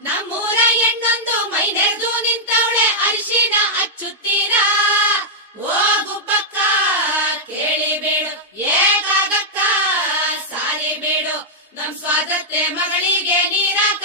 ನಮ್ಮೂರ ಹೆಣ್ಣೊಂದು ಮೈನೆರೆದು ನಿಂತವಳೆ ಅರಿಶಿನ ಹಚ್ಚುತ್ತೀರಾ ಹೋಗುಬ್ಬಕ್ಕ ಕೇಳಿಬೇಡು ಏಕಾಗಕ್ಕ ಸಾಲಿಬೇಡು ನಮ್ ಸ್ವಾತಂತ್ರ್ಯ ಮಗಳಿಗೆ ನೀರಾಕ